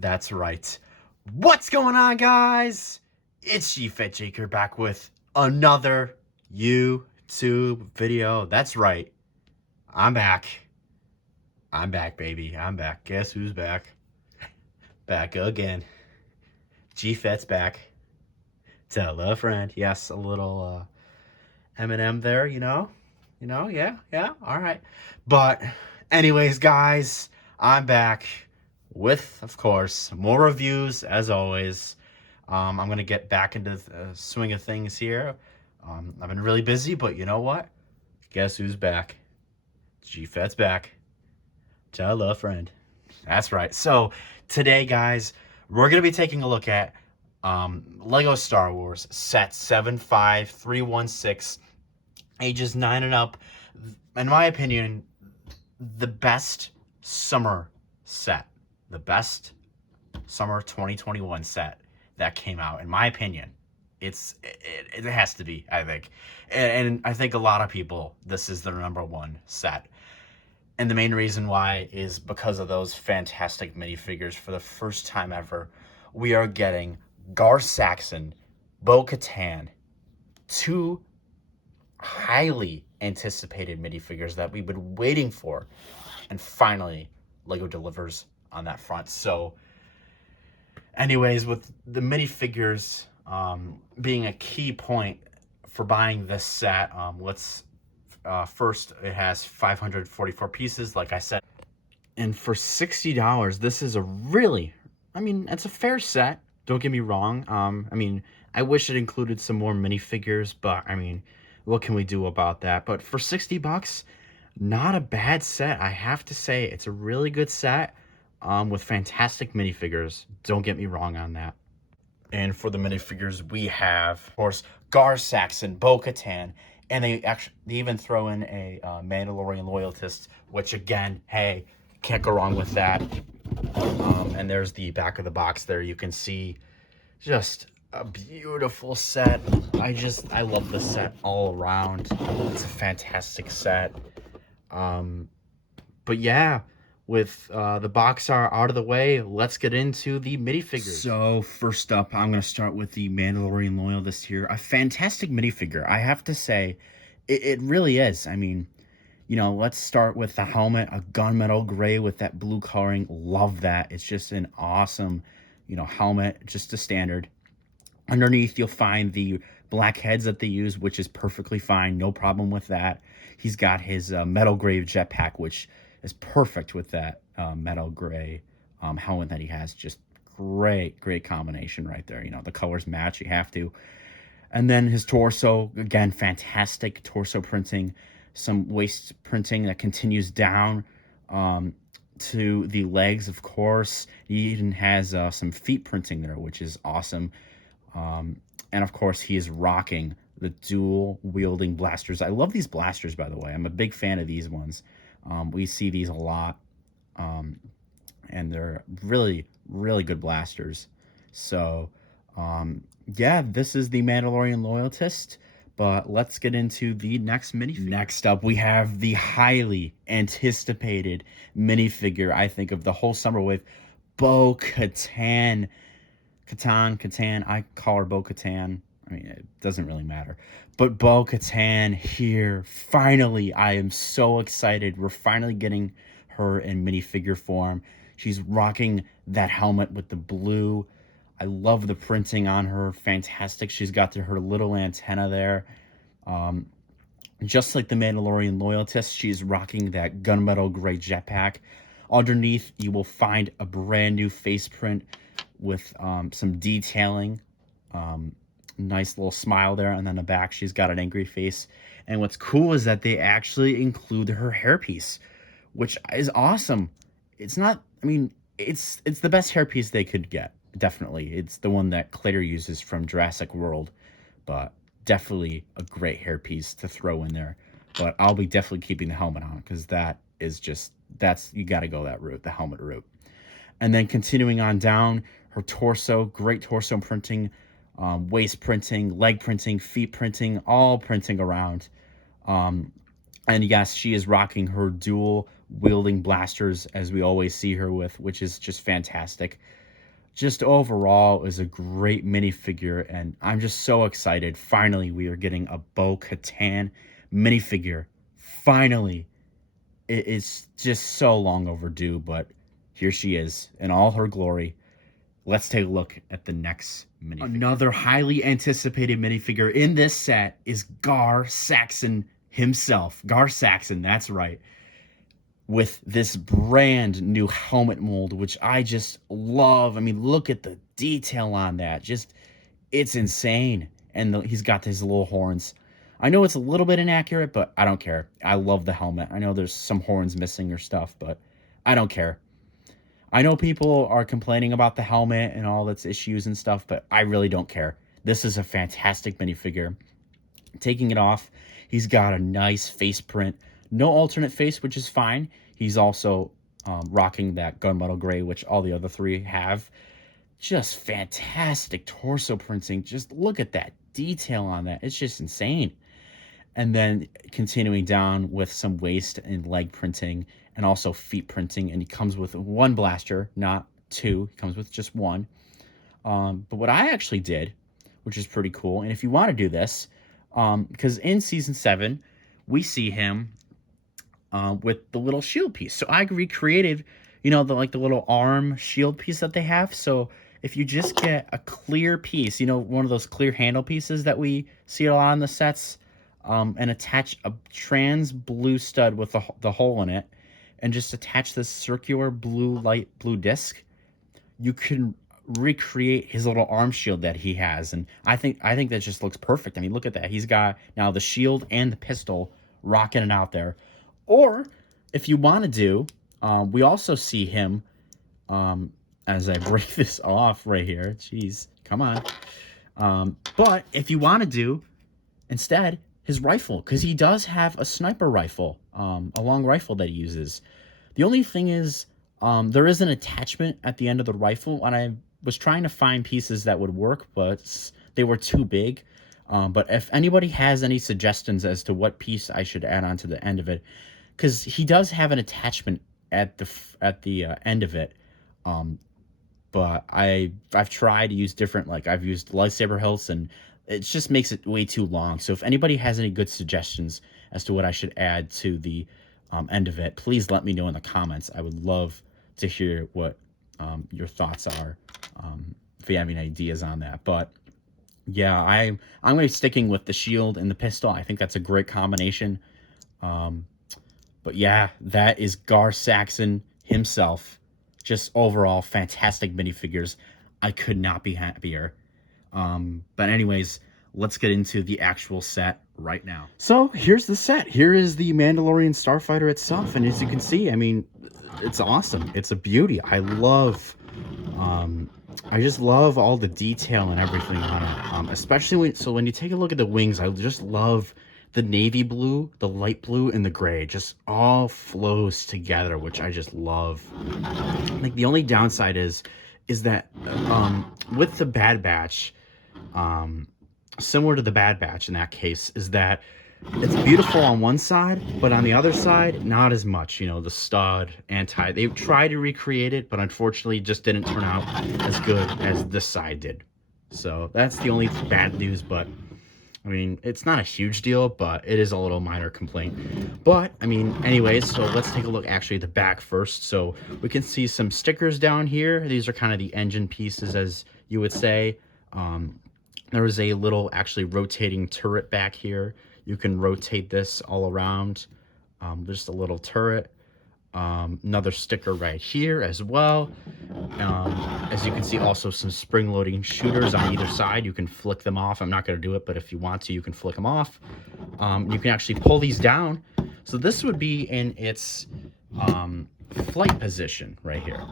That's right. What's going on, guys? It's GFet Jaker back with another YouTube video. That's right. I'm back. I'm back, baby. I'm back. Guess who's back? Back again. GFet's back. Tell a friend. Yes, a little M&M there, yeah, all right. But anyways, guys, I'm back with, of course, more reviews as always. I'm gonna get back into the swing of things here. I've been really busy, but you know what? Guess who's back? GFet's back. Tell a friend. That's right. So today, guys, we're gonna be taking a look at Lego Star Wars set 75316, ages 9 and up. In my opinion, the best summer set, the best summer 2021 set that came out. In my opinion, it has to be, I think. And I think a lot of people, this is their number one set. And the main reason why is because of those fantastic minifigures. For the first time ever, we are getting Gar Saxon, Bo-Katan, two highly anticipated minifigures that we've been waiting for. And finally, Lego delivers on that front. So anyways, with the minifigures being a key point for buying this set, first, it has 544 pieces, like I said. And for $60, this is a really, it's a fair set. Don't get me wrong. I wish it included some more minifigures, but what can we do about that? But for $60, not a bad set. I have to say, it's a really good set with fantastic minifigures. Don't get me wrong on that. And for the minifigures, we have, of course, Gar Saxon, Bo-Katan, and they even throw in a Mandalorian loyalist, which again, hey, can't go wrong with that. And there's the back of the box there. You can see just a beautiful set. I love the set all around. It's a fantastic set. But yeah, with the box art out of the way, let's get into the minifigures. So first up, I'm going to start with the Mandalorian loyalist here. A fantastic minifigure. I have to say, it really is. Let's start with the helmet, a gunmetal gray with that blue coloring. Love that. It's just an awesome, helmet, just a standard. Underneath, you'll find the black heads that they use, which is perfectly fine. No problem with that. He's got his metal gray jetpack, which is perfect with that metal gray helmet that he has. Just great combination right there. The colors match. You have to. And then his torso, again, fantastic torso printing. Some waist printing that continues down to the legs, of course. He even has some feet printing there, which is awesome. And of course, he is rocking the dual wielding blasters. I love these blasters, by the way. I'm a big fan of these ones. We see these a lot, and they're really good blasters. So yeah, this is the Mandalorian loyalist. But let's get into the next minifigure. Next up, we have the highly anticipated minifigure, I think, of the whole summer with Bo-Katan. Katan, I call her Bo-Katan. It doesn't really matter. But Bo-Katan here, finally, I am so excited. We're finally getting her in minifigure form. She's rocking that helmet with the blue. I love the printing on her. Fantastic. She's got her little antenna there. Just like the Mandalorian loyalist, she's rocking that gunmetal gray jetpack. Underneath, you will find a brand new face print with some detailing. Nice little smile there. And then the back, she's got an angry face. And what's cool is that they actually include her hairpiece, which is awesome. It's not, it's the best hairpiece they could get. Definitely. It's the one that Claire uses from Jurassic World, but definitely a great hairpiece to throw in there. But I'll be definitely keeping the helmet on because that is just, you got to go that route, the helmet route. And then continuing on down, her torso, great torso printing, waist printing, leg printing, feet printing, all printing around. And yes, she is rocking her dual wielding blasters as we always see her with, which is just fantastic. just overall is a great minifigure, and I'm just so excited. Finally, we are getting a Bo-Katan minifigure. Finally. It is just so long overdue, but here she is in all her glory. Let's take a look at the next minifigure. Another highly anticipated minifigure in this set is Gar Saxon himself. Gar Saxon, that's right. With this brand new helmet mold, which I just love. I mean, look at the detail on that. Just, it's insane. And he's got his little horns. I know it's a little bit inaccurate, but I don't care. I love the helmet. I know there's some horns missing or stuff, but I don't care. I know people are complaining about the helmet and all its issues and stuff, but I really don't care. This is a fantastic minifigure. Taking it off, he's got a nice face print. No alternate face, which is fine. He's also rocking that gunmetal gray, which all the other three have. Just fantastic torso printing. Just look at that detail on that. It's just insane. And then continuing down with some waist and leg printing and also feet printing. And he comes with one blaster, not two. He comes with just one. But what I actually did, which is pretty cool, and if you want to do this, because in Season 7, we see him with the little shield piece. So I recreated, you know, the little arm shield piece that they have. So if you just get a clear piece, you know, one of those clear handle pieces that we see a lot in the sets, and attach a trans blue stud with the hole in it, and just attach this circular light blue disc, you can recreate his little arm shield that he has. And I think that just looks perfect. I mean, look at that. He's got now the shield and the pistol rocking it out there. Or if you want to do, we also see him, as I break this off right here. Jeez, come on. But if you want to do, instead, his rifle, because he does have a sniper rifle, a long rifle that he uses. The only thing is, there is an attachment at the end of the rifle, and I was trying to find pieces that would work, but they were too big. But if anybody has any suggestions as to what piece I should add on to the end of it, because he does have an attachment at the end of it, but I've tried to use different, like I've used lightsaber hilts, and it just makes it way too long. So if anybody has any good suggestions as to what I should add to the end of it, please let me know in the comments. I would love to hear what your thoughts are, if you have any ideas on that. But yeah, I'm going to be sticking with the shield and the pistol. I think that's a great combination. But yeah, that is Gar Saxon himself. Just overall fantastic minifigures. I could not be happier. But anyways, let's get into the actual set right now. So here's the set. Here is the Mandalorian Starfighter itself. And as you can see, I mean, it's awesome. It's a beauty. I just love all the detail and everything on it. Especially when you take a look at the wings, I just love the navy blue, the light blue, and the gray. Just all flows together, which I just love. Like, the only downside is that with the Bad Batch, similar to the Bad Batch in that case, is that it's beautiful on one side, but on the other side, not as much. You know, the stud, they tried to recreate it, but unfortunately just didn't turn out as good as this side did. So that's the only bad news, but I mean, it's not a huge deal, but it is a little minor complaint. But I mean, anyways, so let's take a look actually at the back first. So we can see some stickers down here. These are kind of the engine pieces, as you would say. There is a little actually rotating turret back here. You can rotate this all around. Just a little turret. Another sticker right here as well. As you can see, also some spring-loading shooters on either side. You can flick them off. I'm not going to do it, but if you want to, you can flick them off. You can actually pull these down. So this would be in its flight position right here.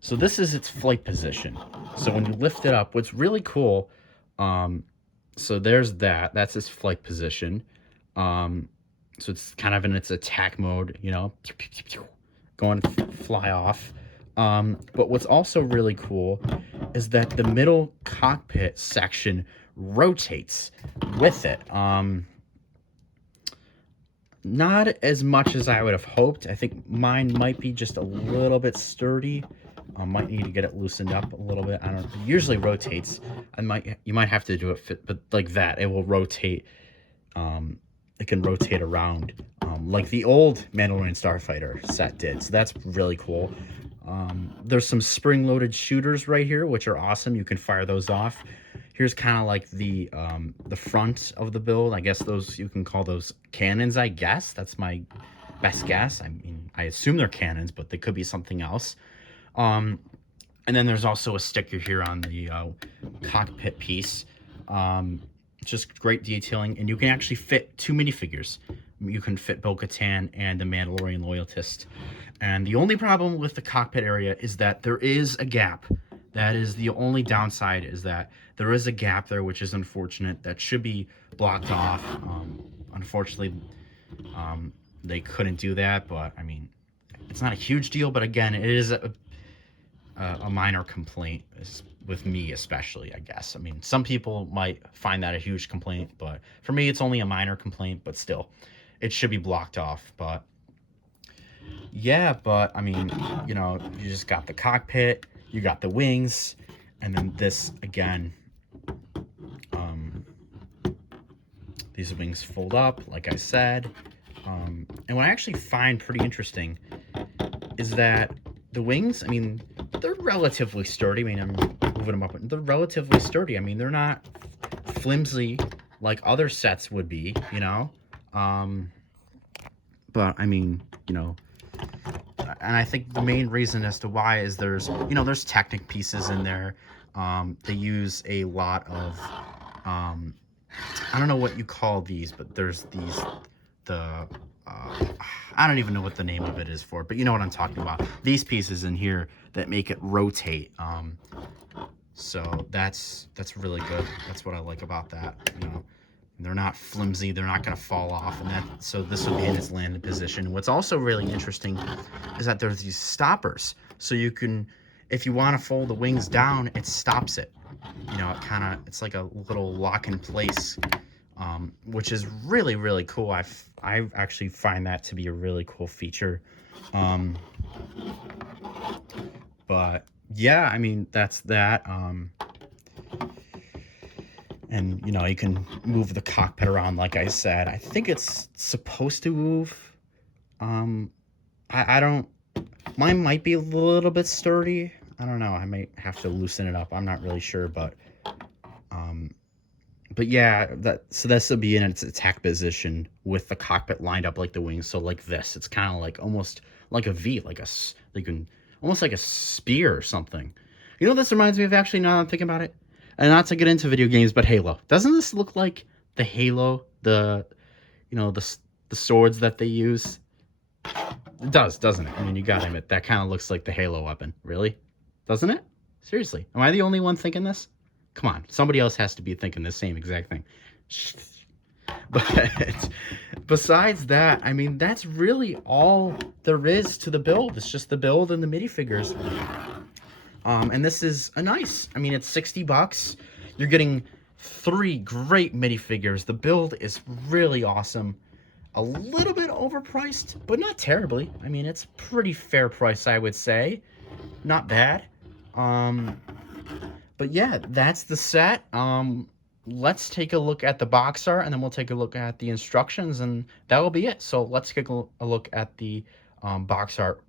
So this is its flight position. So when you lift it up, what's really cool, so there's that's its flight position. So it's kind of in its attack mode, you know, going to fly off. But what's also really cool is that the middle cockpit section rotates with it. Not as much as I would have hoped. I think mine might be just a little bit sturdy. Might need to get it loosened up a little bit. I don't. It usually rotates. You might have to do it fit, but like that, it will rotate. It can rotate around, like the old Mandalorian Starfighter set did. So that's really cool. There's some spring-loaded shooters right here, which are awesome. You can fire those off. Here's kind of like the front of the build. I guess those, you can call those cannons, I guess. That's my best guess. I mean, I assume they're cannons, but they could be something else. And then there's also a sticker here on the cockpit piece. Just great detailing, and you can actually fit 2 minifigures. You can fit Bo-Katan and the Mandalorian Loyalist. And the only problem with the cockpit area is that there is a gap. That is the only downside, is that there is a gap there, which is unfortunate. That should be blocked off. Unfortunately, they couldn't do that, but I mean, it's not a huge deal. But again, it is a minor complaint with me, especially, I guess. I mean, some people might find that a huge complaint, but for me, it's only a minor complaint. But still, it should be blocked off. But yeah, but I mean, you know, you just got the cockpit, you got the wings, and then this again. These wings fold up, like I said. And what I actually find pretty interesting is that the wings, I mean, they're relatively sturdy. I mean, I'm moving them up. They're relatively sturdy. I mean, they're not flimsy like other sets would be, you know? But, I mean, you know, and I think the main reason as to why is there's, you know, there's Technic pieces in there. They use a lot of, I don't know what you call these, but there's these, I don't even know what the name of it is for, but you know what I'm talking about. These pieces in here that make it rotate. So that's really good. That's what I like about that. You know, they're not flimsy. They're not going to fall off, and so this will be in its landed position. What's also really interesting is that there's these stoppers, so you can, if you want to fold the wings down, it stops it. You know, it's like a little lock in place. Which is really, really cool. I actually find that to be a really cool feature. But yeah, I mean, that's that. And you know, you can move the cockpit around, like I said. I think it's supposed to move. I don't. Mine might be a little bit sturdy. I don't know. I might have to loosen it up. I'm not really sure, but yeah, so this will be in its attack position with the cockpit lined up like the wings. So like this, it's kind of like almost like a V, almost like a spear or something. You know what this reminds me of, actually, now that I'm thinking about it? And not to get into video games, but Halo. Doesn't this look like the Halo, you know, the swords that they use? It does, doesn't it? I mean, you gotta admit, that kind of looks like the Halo weapon. Really? Doesn't it? Seriously. Am I the only one thinking this? Come on, somebody else has to be thinking the same exact thing. But besides that, I mean, that's really all there is to the build. It's just the build and the minifigures. And this is a nice, I mean, it's $60. You're getting 3 great minifigures. The build is really awesome. A little bit overpriced, but not terribly. I mean, it's pretty fair price, I would say. Not bad. But yeah, that's the set. Let's take a look at the box art, and then we'll take a look at the instructions, and that will be it. So let's take a look at the box art.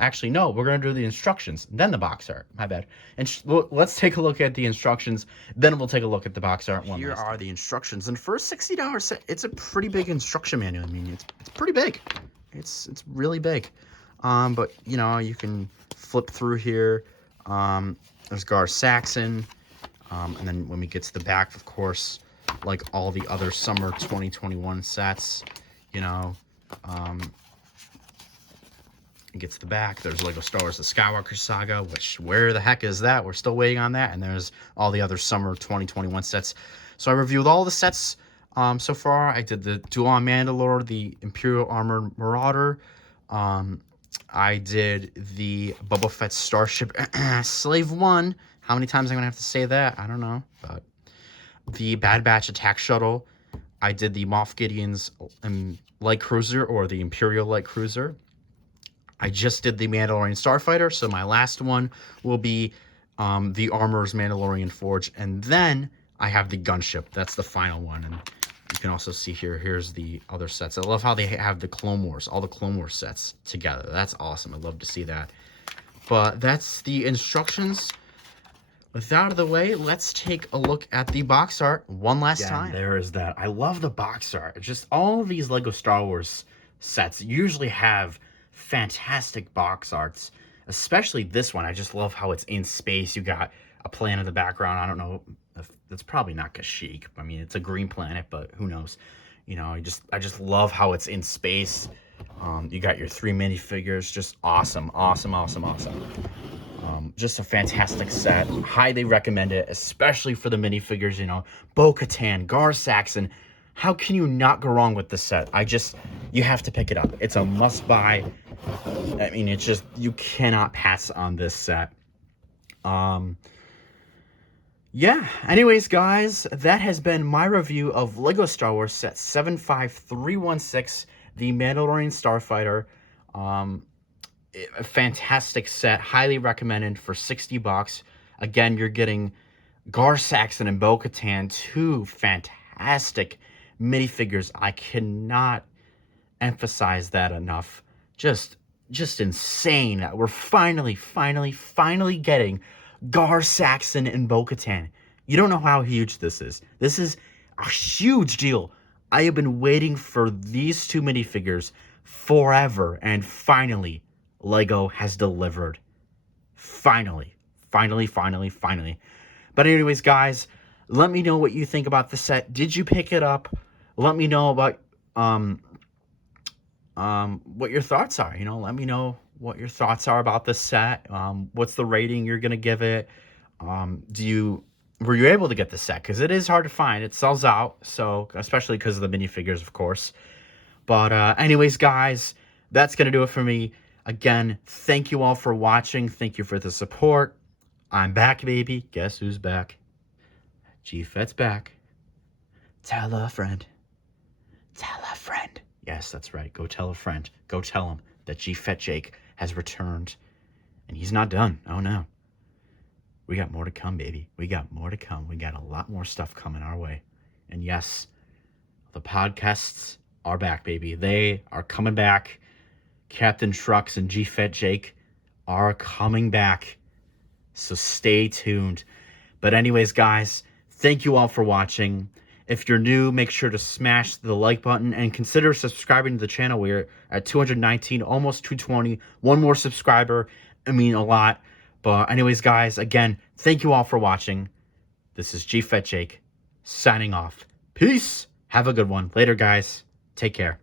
Actually, no, we're going to do the instructions, then the box art. My bad. And let's take a look at the instructions, then we'll take a look at the box art. Here are the instructions. And for a $60 set, it's a pretty big instruction manual. I mean, it's pretty big. It's really big. But, you know, you can flip through here. There's Gar Saxon, and then when we get to the back, of course, like all the other summer 2021 sets, you know, it gets to the back. There's Lego Star Wars: The Skywalker Saga, which, where the heck is that? We're still waiting on that. And there's all the other summer 2021 sets. So I reviewed all the sets so far. I did the Dual Mandalore, the Imperial Armored Marauder. I did the Boba Fett Starship Slave 1. How many times am I going to have to say that? I don't know. But the Bad Batch Attack Shuttle. I did the Moff Gideon's Light Cruiser, or the Imperial Light Cruiser. I just did the Mandalorian Starfighter, so my last one will be the Armor's Mandalorian Forge, and then I have the gunship. That's the final one, and you can also see here's the other sets. I love how they have the Clone Wars, all the Clone Wars sets together. That's awesome. I'd love to see that. But that's the instructions. With that out of the way, let's take a look at the box art one last time. There is that. I love the box art. Just all of these LEGO Star Wars sets usually have fantastic box arts, especially this one. I just love how it's in space. You got a planet in the background. I don't know if it's probably not Kashyyyk. I mean, it's a green planet, but who knows? You know, I just love how it's in space. You got your 3 minifigures. Just awesome, awesome, awesome, awesome. Just a fantastic set. Highly recommend it, especially for the minifigures, you know. Bo-Katan, Gar Saxon. How can you not go wrong with this set? You have to pick it up. It's a must-buy. I mean, it's just, you cannot pass on this set. Yeah, anyways, guys, that has been my review of LEGO Star Wars set 75316, the Mandalorian Starfighter. A fantastic set, highly recommended for $60. Again, you're getting Gar Saxon and Bo-Katan, 2 fantastic minifigures. I cannot emphasize that enough. Just insane that we're finally getting Gar Saxon and Bo-Katan. You don't know how huge this is. This is a huge deal. I have been waiting for these 2 minifigures forever, and finally, LEGO has delivered. Finally. But anyways, guys, let me know what you think about the set. Did you pick it up? Let me know about what your thoughts are. You know, let me know what your thoughts are about this set. What's the rating you're gonna give it? Were you able to get the set? Because it is hard to find. It sells out, so especially because of the minifigures, of course. But anyways, guys, that's gonna do it for me. Again, thank you all for watching. Thank you for the support. I'm back, baby. Guess who's back? G-Fet's back. Tell a friend. Tell a friend. Yes, that's right. Go tell a friend. Go tell him that G-Fet Jake has returned. And he's not done. Oh, no. We got more to come, baby. We got more to come. We got a lot more stuff coming our way. And yes, the podcasts are back, baby. They are coming back. Captain Trucks and G-Fet Jake are coming back. So stay tuned. But anyways, guys, thank you all for watching. If you're new, make sure to smash the like button and consider subscribing to the channel. We're at 219, almost 220. One more subscriber. I mean, a lot. But anyways, guys, again, thank you all for watching. This is G-Fet Jake signing off. Peace. Have a good one. Later, guys. Take care.